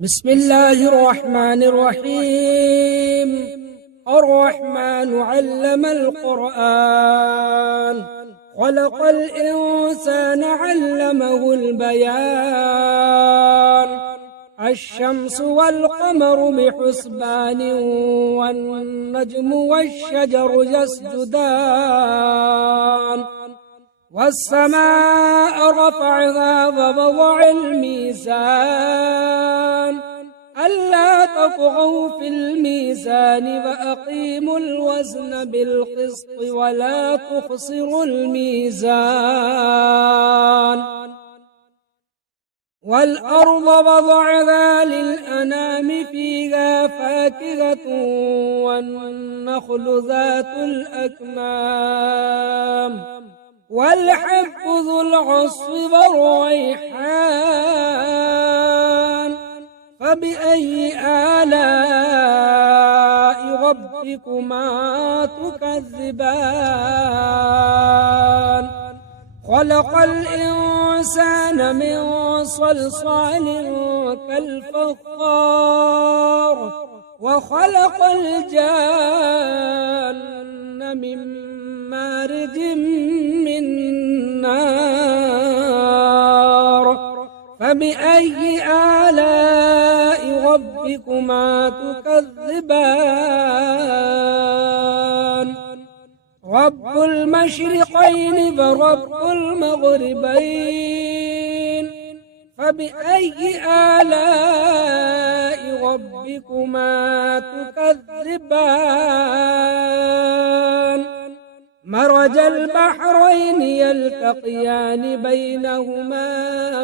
بسم الله الرحمن الرحيم. الرحمن علم القرآن، خلق الإنسان علمه البيان. الشمس والقمر بحسبان، والنجم والشجر يسجدان. والسماء رفعها ووضع الميزان، ألا تطغوا في الميزان وأقيموا الوزن بالقسط ولا تخسروا الميزان. والأرض وضعها للأنام، فيها فاكهة والنخل ذات الأكمام، والحب ذو العصف والريحان. فبأي آلاء ربكما تكذبان؟ خلق الإنسان من صلصال كالفخار، وخلق الجان من مارج من نار. فبأي آلاء ربكما تكذبان؟ رب المشرقين ورب المغربين، فبأي آلاء ربكما تكذبان؟ مرج البحرين يلتقيان، بينهما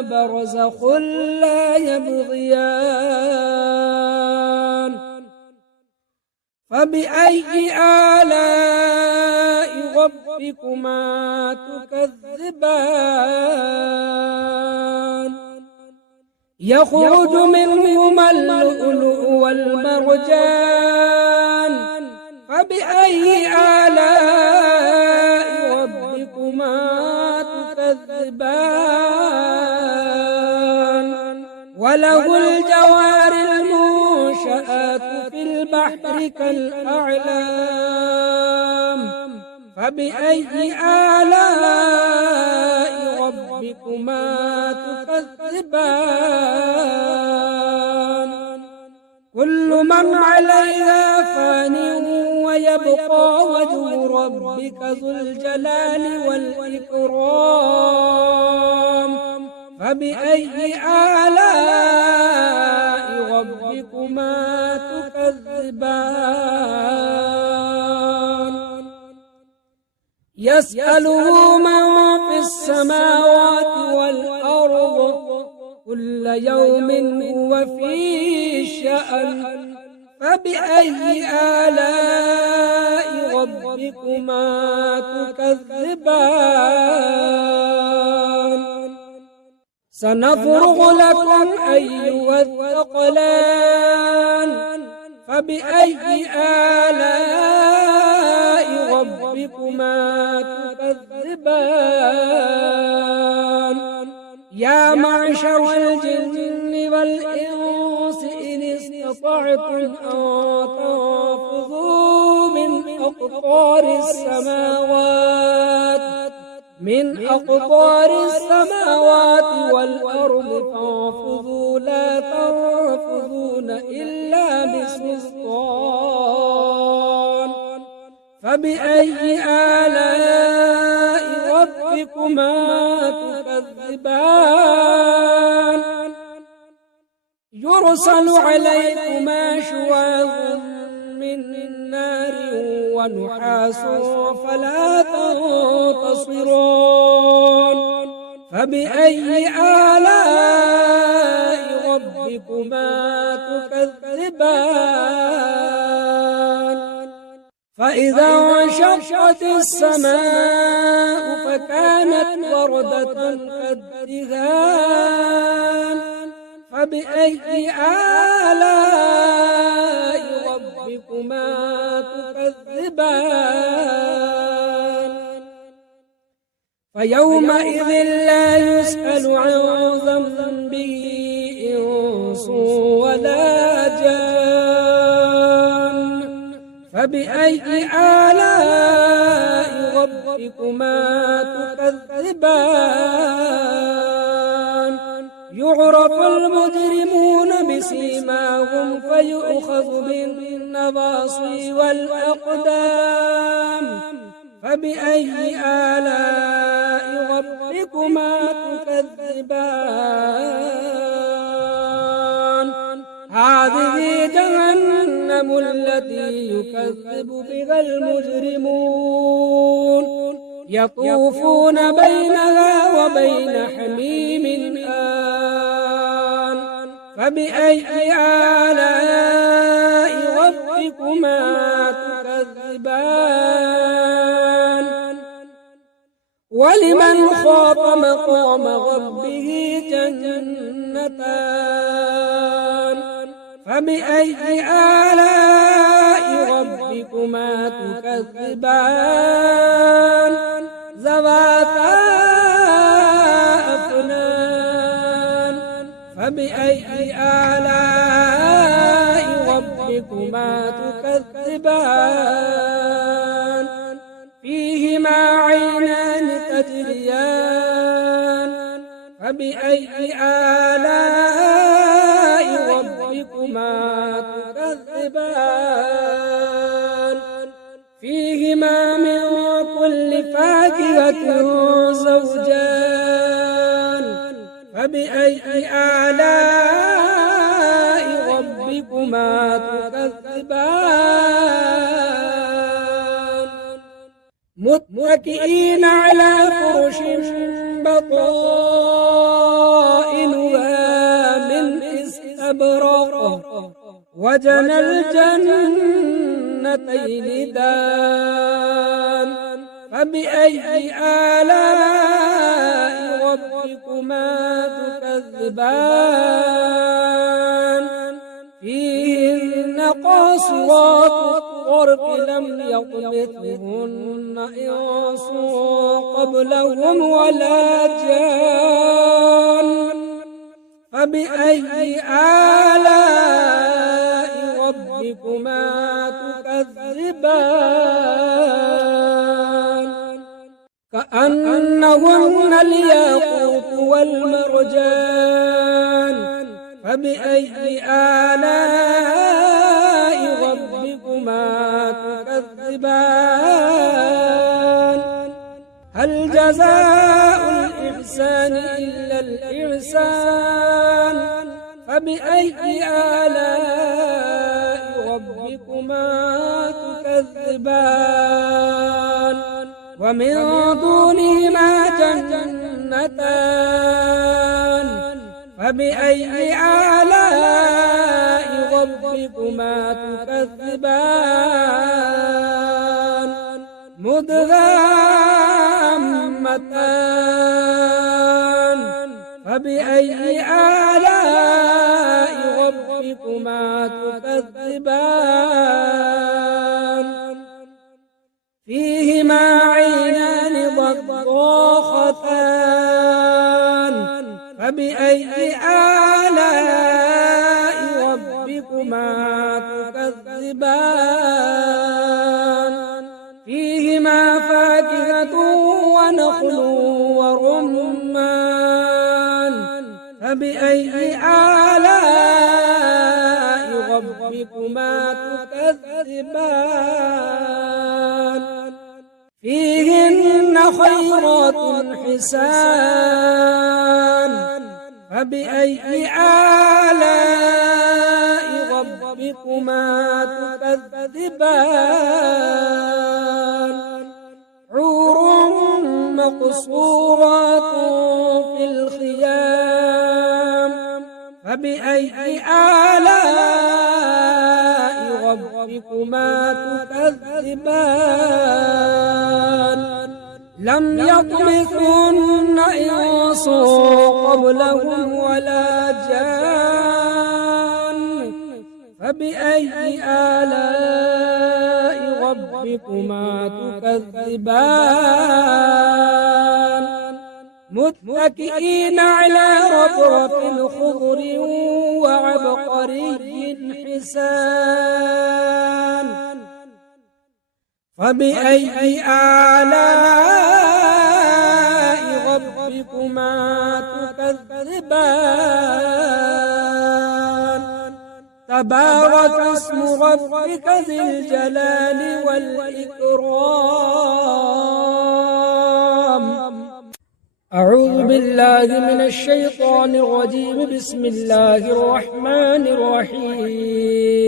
برزخ لا يبغيان. فبأي آلاء ربكما تكذبان؟ يخرج منهما اللؤلؤ والمرجان، فبأي آلاء ربكما تكذبان؟ وله الجوار المنشآت في البحر كالأعلام، فبأي آلاء ربكما تكذبان؟ كل من عليها فان، ويبقى وجه ربك ذو الجلال والإكرام. فبأي آلاء ربكما تكذبان؟ يسأله من في السماوات والأرض، كل يوم هو في شأن. فبأي آلاء ربكما تكذبان؟ سنفرغ لكم أيها الثقلان، فبأي آلاء ربكما تكذبان؟ يا معشر الجن والإنس إن استطعتم أن تنفذوا من أقطار السماوات والأرض، فانفذوا لا تنفذون إلا بسلطان. فبأي آلاء ربكما تكذبان؟ يرسل عليكما شواظ من نار ونحاس فلا تنتصران. فبأي آلاء ربكما تكذبان؟ فإذا انشقت السماء فكانت وردة كالدهان. فبأي آلاء ربكما تكذبان؟ فيومئذ لا يسأل عن ذنبه إنس ولا جان فبأي آلاء ربكما تكذبان يعرف المجرمون بسيماهم فيؤخذ بالنواصي والأقدام فبأي آلاء ربكما تكذبان هذه جهنم التي يكذب بها المجرمون يطوفون بينها وبين حميم آن فبأي آلاء ربكما تكذبان ولمن خاف مقام ربه جنتان فبأي آلاء ربكما تكذبان ذواتا أفنان فبأي آلاء ربكما تكذبان فيهما عينان تجريان فبأي آلاء ربكما تكذبان فيهما من كل فاكهة زوجان فبأي آلاء ربكما تكذبان متكئين على فرش بطائنها من استبرق وجنى الجنتين دان فبأي آلاء ربكما تكذبان فيهن قاصرات الطرف لم يطمثهن إنس قبلهم ولا جان فبأي آلاء ربكما تكذبان كأنهن الياقوت والمرجان فبأي آلاء ربكما تكذبان هل جزاء الإحسان إلا الإحسان فبأي آلاء ربكما تكذبان ومن دونهما جنتان فبأي آلاء ربكما تكذبان مدغامتان فبأي آلاء ربكما تكذبان فيهما عينان ضاختان فبأي آلاء ربكما تكذبان فيهما فاكهة ونخل ورمان فبأي آلاء ربكما تكذبان فيهن خيرات حسان فبأي آلاء ربكما تكذبان حور مقصورات في الخيام فبأي آلاء ربكما تكذبان لم يطمثهن إنس قبلهم ولا جان فبأي آلاء ربكما تكذبان متكئين على رفرف خضر وعبقري حسان فبأي آلاء ربكما تكذبان تبارك اسم ربك ذي الجلال والإكرام أعوذ بالله من الشيطان الرجيم بسم الله الرحمن الرحيم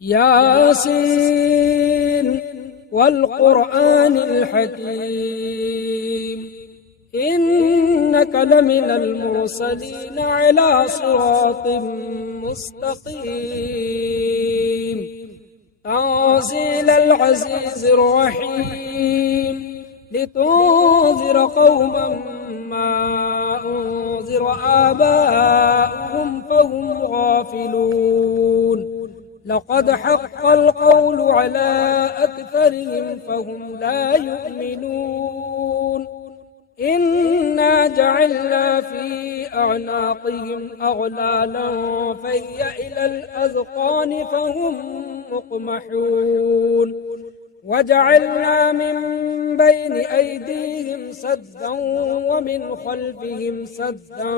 ياسين والقرآن الحكيم إنك لمن المرسلين على صراط مستقيم تنزيل العزيز الرحيم لتنذر قوما ما أنذر آباؤهم فهم غافلون لقد حق القول على أكثرهم فهم لا يؤمنون إنا جعلنا في أعناقهم أغلالا فهي إلى الأذقان فهم مقمحون وجعلنا من بين أيديهم سدا ومن خلفهم سدا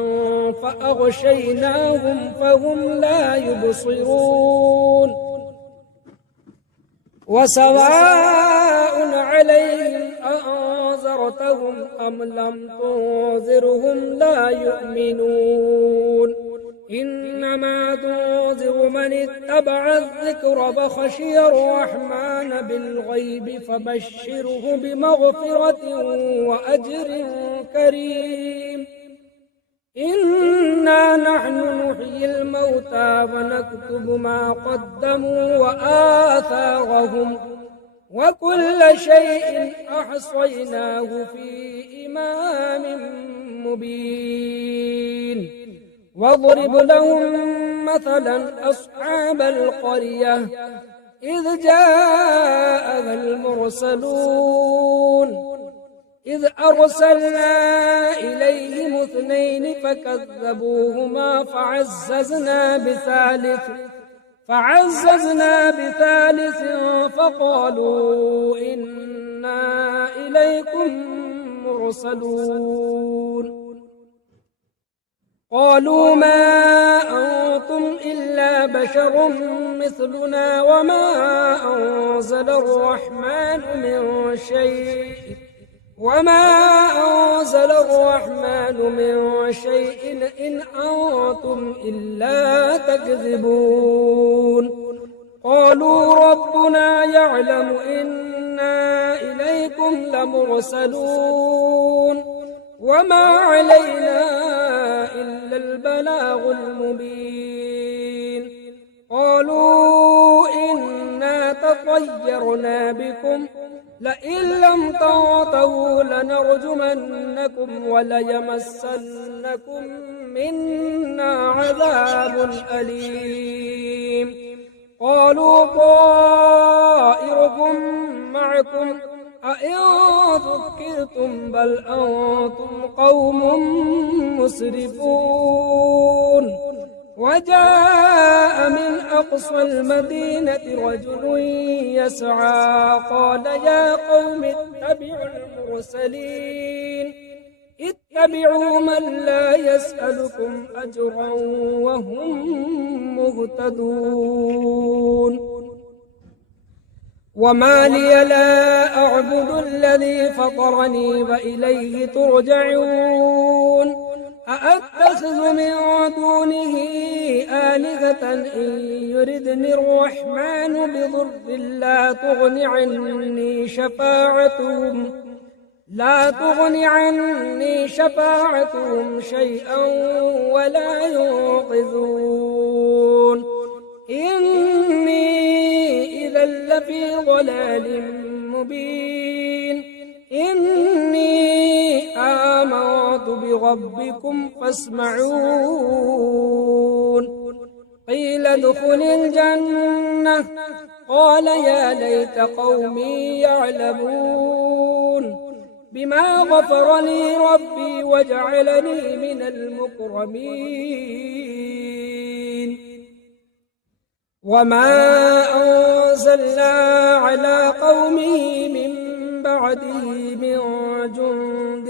فأغشيناهم فهم لا يبصرون وسواء عليهم أأنذرتهم أم لم تنذرهم لا يؤمنون إنما تنذر من اتبع الذكر فخشي الرحمن بالغيب فبشره بمغفرة وأجر كريم إنا نحن نحيي الموتى ونكتب ما قدموا وآثارهم وكل شيء أحصيناه في إمام مبين واضرب لهم مثلا أصحاب القرية إذ جاءها المرسلون إذ أرسلنا إليهم اثنين فكذبوهما فعززنا بثالث فقالوا إنا إليكم مرسلون قالوا ما أنتم إلا بشر مثلنا وما أنزل الرحمن من شيء إن أنتم إلا تكذبون قالوا ربنا يعلم إنا إليكم لمرسلون وما علينا إلا البلاغ المبين قالوا إنا تطيرنا بكم لئن لم تنتهوا لنرجمنكم وليمسنكم منا عذاب أليم قالوا طائركم معكم أئن ذكرتم بل أنتم قوم مسرفون وجاء من أقصى المدينة رجل يسعى قال يا قوم اتبعوا المرسلين اتبعوا من لا يسألكم أجرا وهم مهتدون وما لي لا أعبد الذي فطرني وإليه ترجعون أأتخذ من دونه آلهة إن يردني الرحمن بضر لا تغن عني شفاعتهم شيئا ولا ينقذون إني إذا لفي ضلال مبين إني آمنت بربكم فاسمعون قيل ادخل الجنة قال يا ليت قومي يعلمون بما غفر لي ربي وجعلني من المكرمين وما أنزلنا على قومه من بعده من جند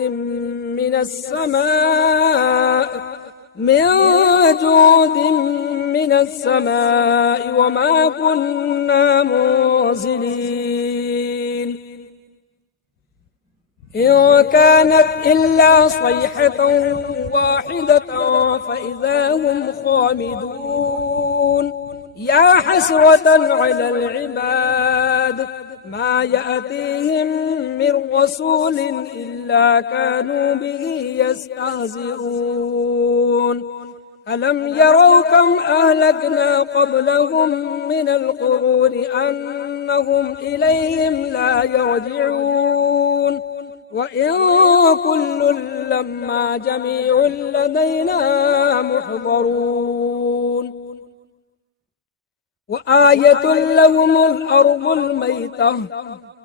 من السماء وما كنا منزلين إن كانت إلا صيحة واحدة فإذا هم خامدون يا حسرة على العباد ما يأتيهم من رسول إلا كانوا به يستهزئون ألم يروا كم أهلكنا قبلهم من القرون أنهم إليهم لا يرجعون وإن كل لما جميع لدينا محضرون وآية لهم الأرض الميتة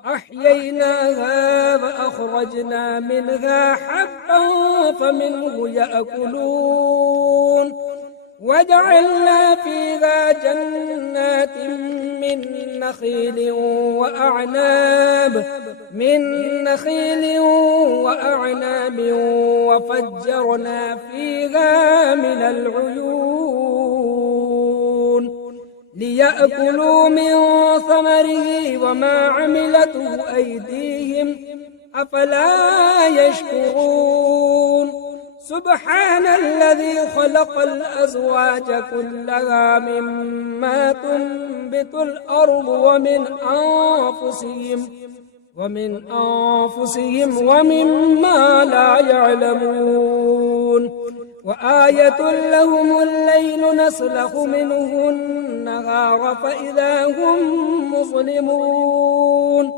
أحييناها فأخرجنا منها حبا فمنه يأكلون وجعلنا فيها جنات من نخيل وأعناب وفجرنا فيها من العيون ليأكلوا من ثمره وما عملته أيديهم أفلا يشكرون سبحان الذي خلق الأزواج كلها مما تنبت الأرض ومن أنفسهم ومما لا يعلمون وآية لهم الليل نسلخ منه النهار فإذا هم مظلمون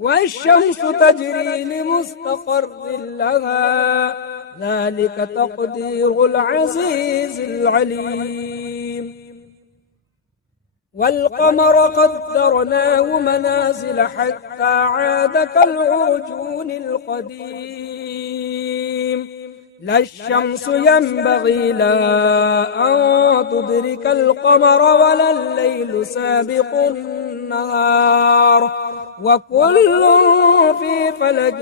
والشمس تجري لمستقر لها ذلك تقدير العزيز العليم والقمر قدرناه منازل حتى عاد كالعرجون القديم لا الشمس ينبغي لها أن تدرك القمر ولا الليل سابق النهار وكل في فلك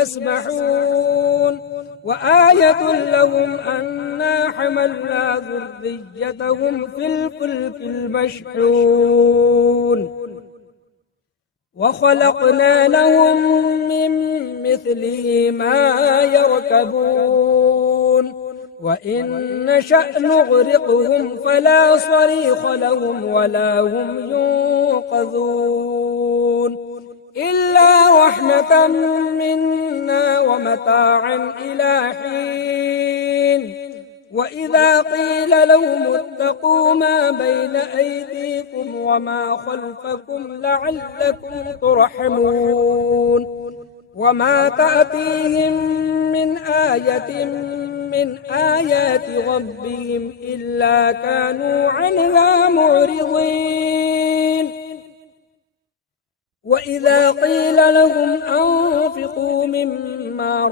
يسبحون وآية لهم أنا حملنا ذريتهم في الفلك المشحون وخلقنا لهم من مثله ما يركبون وإن نشأ نغرقهم فلا صريخ لهم ولا هم ينقذون إلا رحمة منا ومتاعا إلى حين وإذا قيل لهم اتقوا ما بين أيديكم وما خلفكم لعلكم ترحمون وما تأتيهم من آية من آيات ربهم إلا كانوا عنها معرضين وإذا قيل لهم أنفقوا مما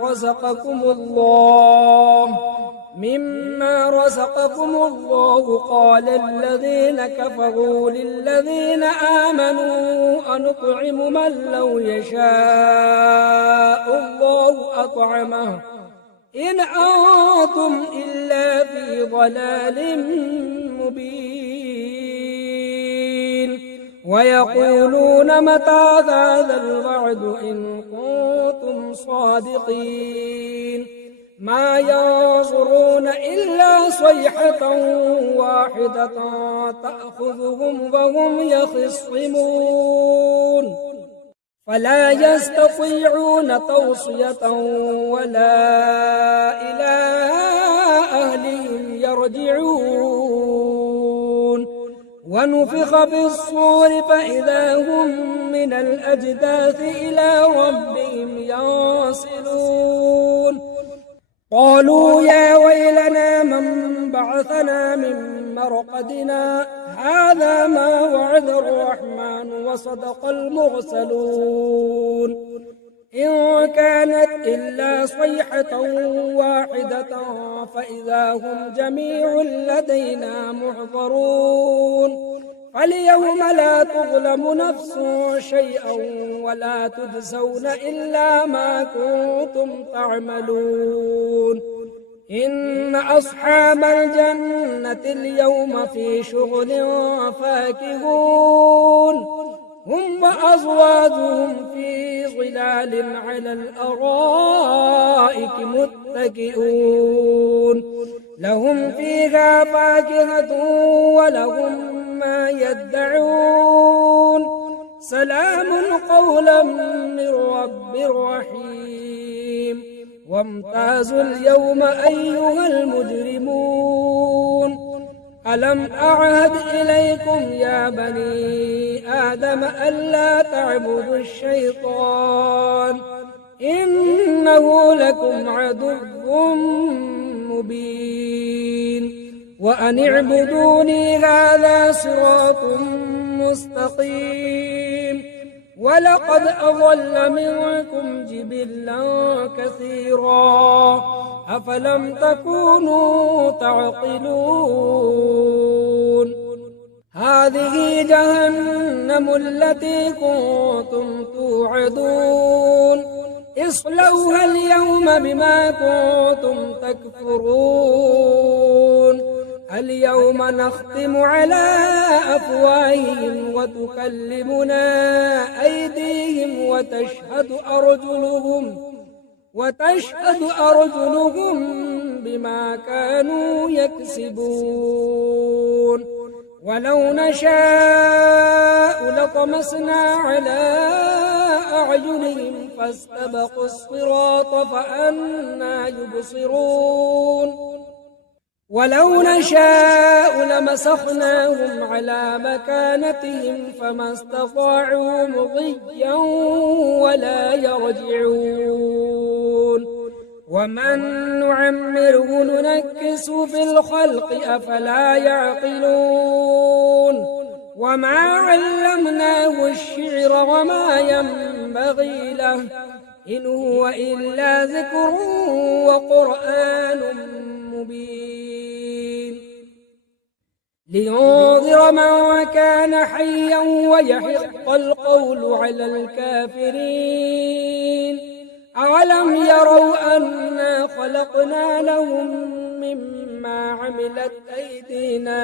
رزقكم الله قال الذين كفروا للذين آمنوا أنطعم من لو يشاء الله أطعمه إن أنتم إلا في ضلال مبين ويقولون متى هذا الوعد إن كنتم صادقين ما ينظرون إلا صيحة واحدة تأخذهم وهم يخصمون فلا يستطيعون توصية ولا إلى أهلهم يرجعون ونفخ في الصور فإذا هم من الأجداث إلى ربهم ينسلون قالوا يا ويلنا من بعثنا من مرقدنا هذا ما وعد الرحمن وصدق المرسلون إن كانت إلا صيحة واحدة فإذا هم جميع لدينا محضرون فاليوم لا تظلم نفس شيئا ولا تجزون إلا ما كنتم تعملون إن أصحاب الجنة اليوم في شغل فاكهون هم وأزواجهم في ظلال على الأرائك متكئون لهم فيها فاكهة ولهم ما يدعون سلام قولا من رب رحيم وامتازوا اليوم أيها المجرمون ألم أعهد إليكم يا بني آدم ألا تعبدوا الشيطان إنه لكم عدو مبين وأن اعبدوني هذا صراط مستقيم ولقد أضل منكم جبلا كثيرا أفلم تكونوا تعقلون هذه جهنم التي كنتم توعدون اصلوها اليوم بما كنتم تكفرون اليوم نختم على أفواههم وتكلمنا أيديهم وتشهد أرجلهم بما كانوا يكسبون ولو نشاء لطمسنا على أعينهم فاستبقوا الصراط فأنى يبصرون ولو نشاء لمسخناهم على مكانتهم فما استطاعوا مضيا ولا يرجعون ومن نعمره ننكس في الخلق أفلا يعقلون وما علمناه الشعر وما ينبغي له إن هو إلا ذكر وقرآن مبين لينذر من كان حيا ويحق القول على الكافرين أولم يروا أنا خلقنا لهم مما عملت أيدينا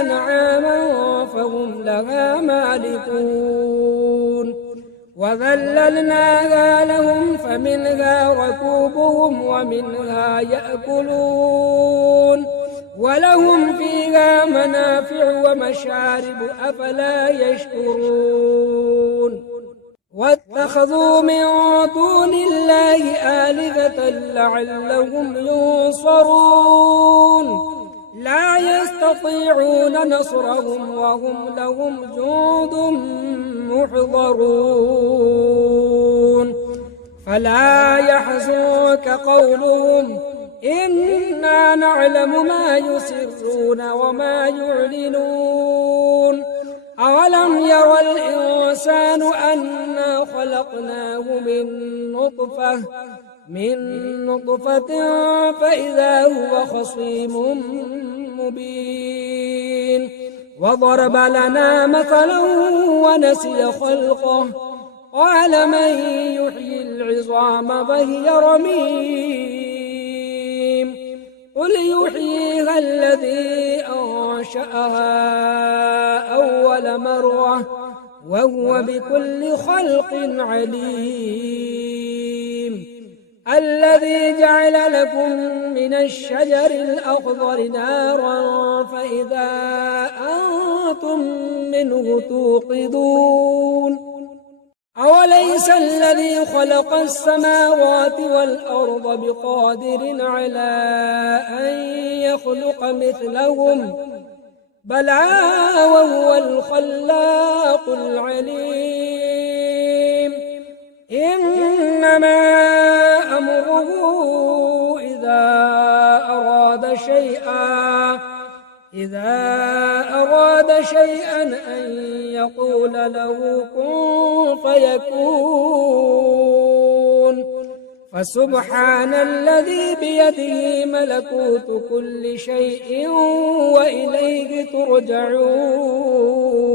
أنعاما فهم لها مالكون وذللناها لهم فمنها ركوبهم ومنها يأكلون ولهم فيها منافع ومشارب أفلا يشكرون واتخذوا من دون الله آلهة لعلهم ينصرون لا يستطيعون نصرهم وهم لهم جند محضرون فلا يحزنك قولهم إنا نعلم ما يسرون وما يعلنون أولم ير الإنسان أنا خلقناه من نطفة فإذا هو خصيم مبين وضرب لنا مثلا ونسي خلقه قال من يحيي العظام وهي رميم قل يحييها الذي أنشأها أول مرة وهو بكل خلق عليم الذي جعل لكم من الشجر الأخضر نارا فإذا أنتم منه توقدون أوليس الذي خلق السماوات والأرض بقادر على أن يخلق مثلهم بلى وهو الخلاق العليم إنما أمره إذا أراد شيئا إذا أراد شيئا أن يقول له كن فيكون فسبحان الذي بيده ملكوت كل شيء وإليه ترجعون